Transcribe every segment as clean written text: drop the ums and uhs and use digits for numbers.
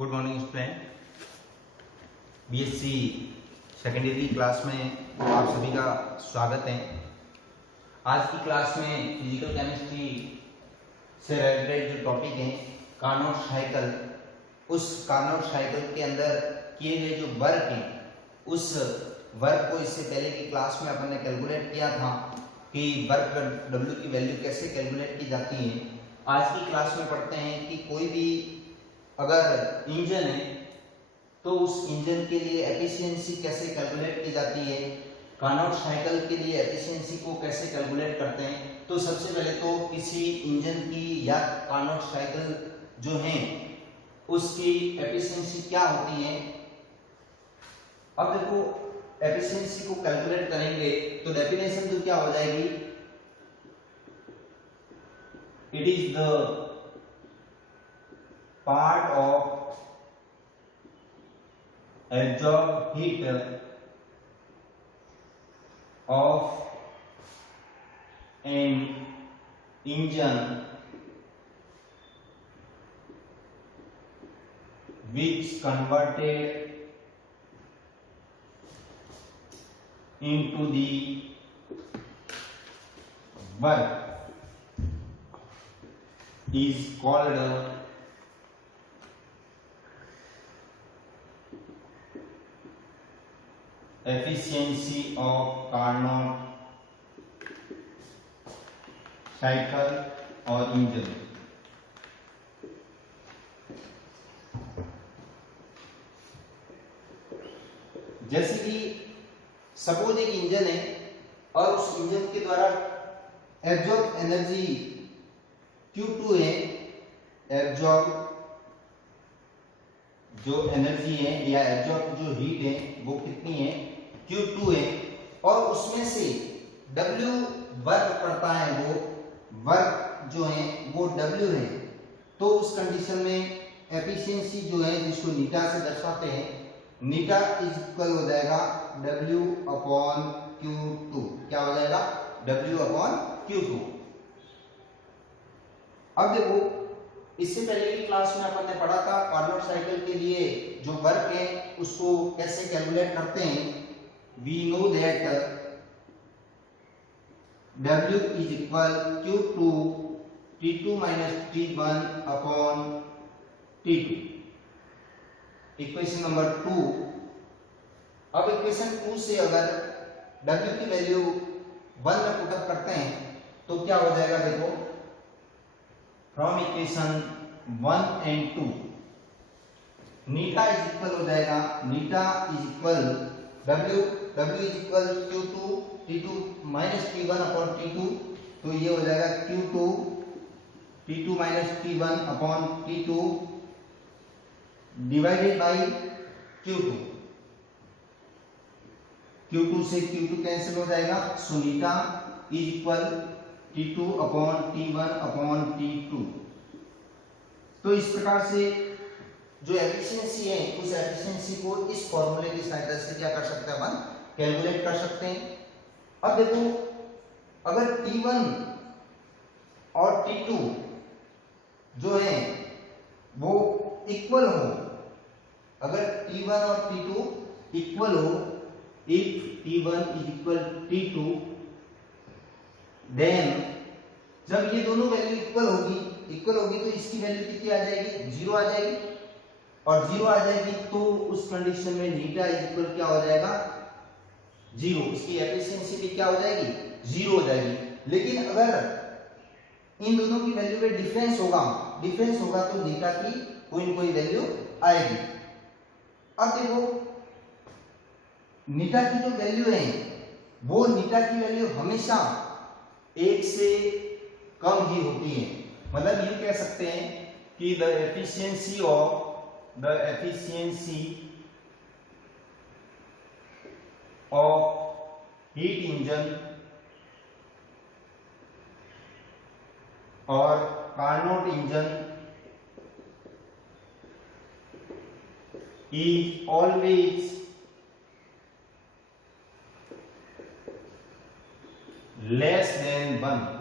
Good morning student. BSc secondary class में आप सभी का स्वागत है। आज की क्लास में फिजिकल केमिस्ट्री से रिलेटेड जो टॉपिक है कार्नोट साइकिल, उस कार्नोट साइकिल के अंदर किए गए जो वर्क हैं उस वर्क को इससे पहले की क्लास में अपन ने कैलकुलेट किया था कि वर्क W की वैल्यू कैसे कैलकुलेट की जाती है। आज की क्लास में पढ़ते हैं कि कोई भी अगर इंजन है तो उस इंजन के लिए एफिशिएंसी कैसे कैलकुलेट की जाती है, कार्नोट साइकिल के लिए एफिशिएंसी को कैसे कैलकुलेट करते हैं। तो सबसे पहले तो किसी इंजन की या कार्नोट साइकिल जो है उसकी एफिशिएंसी क्या होती है। अब देखो एफिशिएंसी को कैलकुलेट करेंगे तो डेफिनेशन तो क्या हो जाएगी, it is the part of absorbed heat of an engine which converted into the work is called efficiency of Carnot cycle और इंजन। जैसे कि सपोज एक इंजन है और उस इंजन के द्वारा एब्जॉर्ब एनर्जी Q2 है, एब्जॉर्ब जो एनर्जी है या एब्जॉर्ब जो हीट है वो कितनी है, Q2 है, और उसमें से W वर्क पड़ता है, वो वर्क जो है वो W है। तो उस कंडीशन में एफिशिएंसी जो है जिसको नीटा से दर्शाते हैं, नीटा इज इक्वल हो जाएगा W अपॉन Q2। क्या हो जाएगा, W अपॉन Q2। अब देखो इससे पहले की क्लास में अपन ने पढ़ा था कार्नोट साइकिल के लिए जो वर्क है उसको कैसे कैलकुलेट करते हैं। We know that W is equal Q2 T2 minus T1 upon T2, equation number 2। अब इक्वेशन 2 से अगर W की वैल्यू 1 में पुट अप करते हैं तो क्या हो जाएगा, देखो from equation 1 and 2 eta is equal हो जाएगा, eta is equal W is equal Q2 T2 minus T1 upon T2। तो ये हो जाएगा Q2 T2 minus T1 upon T2 divided by Q2। Q2 से Q2 कैंसिल हो जाएगा, so eta is equal T2 upon T1 upon T2। तो इस प्रकार से जो एफिशिएंसी है उस एफिशिएंसी को इस फॉर्मूले की सहायता से क्या कर सकते हैं, अपन कैलकुलेट कर सकते हैं। अब देखो अगर T1 और T2 जो है वो इक्वल हो, अगर T1 और T2 इक्वल हो, if T1 is equal T2, then जब ये दोनों वैल्यू इक्वल होगी तो इसकी वैल्यू कितनी आ जाएगी, 0 आ जाएगी, और 0 आ जाएगी तो उस कंडीशन में नीटा इज इक्वल क्या हो जाएगा, 0। उसकी एफिशिएंसी भी क्या हो जाएगी, 0 हो जाएगी। लेकिन अगर इन दोनों की वैल्यू में डिफरेंस होगा तो नीटा की कोई न कोई वैल्यू आएगी। अब देखो नीटा की जो वैल्यू है वो नीटा की वैल्यू हमेशा 1 से कम ही होती है। मतलब ये कह सकते हैं कि the efficiency of heat engine और Carnot engine is always less than 1।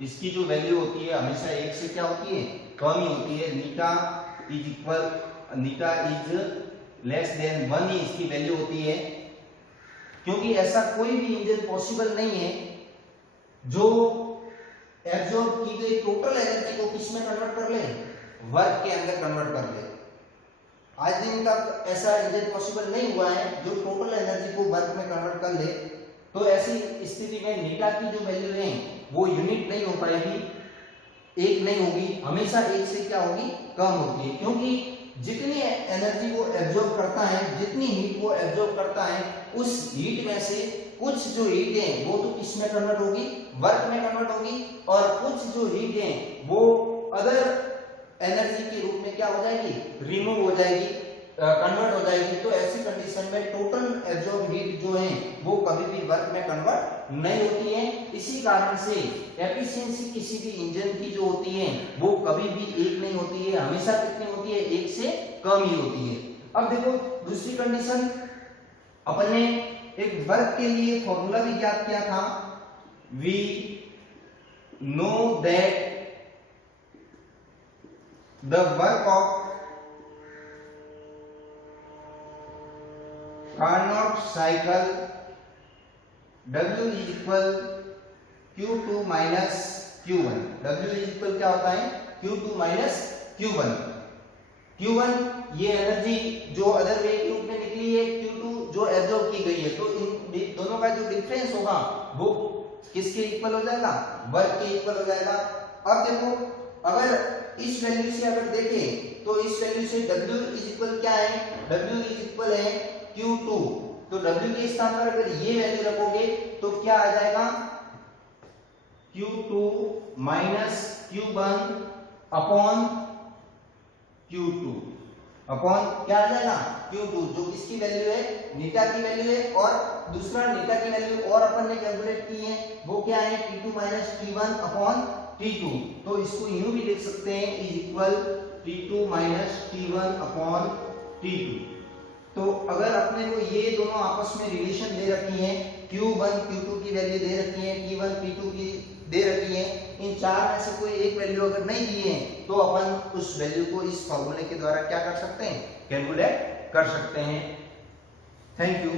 इसकी जो वैल्यू होती है हमेशा 1 से क्या होती है, कम ही होती है। Eta is equal eta is less than 1 ही इसकी वैल्यू होती है, क्योंकि ऐसा कोई भी इंजन पॉसिबल नहीं है जो एब्जॉर्ब की गई टोटल एनर्जी को किस में कन्वर्ट कर ले, वर्क के अंदर कन्वर्ट कर ले। आज दिन तक ऐसा इंजन पॉसिबल नहीं हुआ है जो टोटल एनर्जी को वर्क में कन्वर्ट कर ले। तो ऐसी स्थिति में नीटा की जो वैल्यू है वो यूनिट नहीं हो पाएगी, एक नहीं होगी, हमेशा एक से क्या होगी, कम होती है, क्योंकि जितनी एनर्जी को एब्जॉर्ब करता है, जितनी हीट को एब्जॉर्ब करता है, उस हीट में से कुछ जो हीट है वो तो किस में कन्वर्ट होगी, वर्क में कन्वर्ट होगी, और कुछ जो हीट है वो अदर एनर्जी के रूप में क्या हो जाएगी, रिमूव हो जाएगी, कन्वर्ट हो जाएगी। तो ऐसी कंडीशन में टोटल एब्जॉर्ब हीट जो है वो कभी भी वर्क में कन्वर्ट नहीं होती है। इसी कारण से एफिशिएंसी किसी भी इंजन की जो होती है वो कभी भी एक नहीं होती है, हमेशा कितनी होती है, एक से कम ही होती है। अब देखो दूसरी कंडीशन, अपन ने एक वर्क के लिए फॉर्मूला भी ज्ञात किया था, we know that the work of Carnot cycle W is equal Q2 minus Q1। W is equal क्या होता है, Q2 minus Q1। Q1 ये एनर्जी जो अदर वे के रूप में निकली है, Q2 जो एब्जॉर्ब की गई है, तो इन दोनों का जो डिफरेंस होगा वो किसके इक्वल हो जाएगा, वर्क के इक्वल हो जाएगा। अब देखो अगर इस वैल्यू से अगर देखें तो इस वैल्यू से W is equal क्या है, W is equal है Q2, तो W के स्थान पर अगर ये वैल्यू रखोगे तो क्या आ जाएगा, Q2 minus Q1 upon Q2 upon क्या आ जाएगा, Q2, जो किसकी वैल्यू है, नीटा की वैल्यू है, और दूसरा नीटा की वैल्यू और अपन ने कैलकुलेट की है वो क्या है, T2 minus T1 upon T2। तो इसको यूं भी लिख सकते हैं, is equal T2 minus T1 upon T2। तो अगर अपने को ये दोनों आपस में रिलेशन दे रखी है, Q1 Q2 की वैल्यू दे रखी है, T1 T2 की दे रखी है, इन चार में से कोई एक वैल्यू अगर नहीं दी है तो अपन उस वैल्यू को इस फॉर्मूले के द्वारा क्या कर सकते हैं, कैलकुलेट कर सकते हैं। Thank you.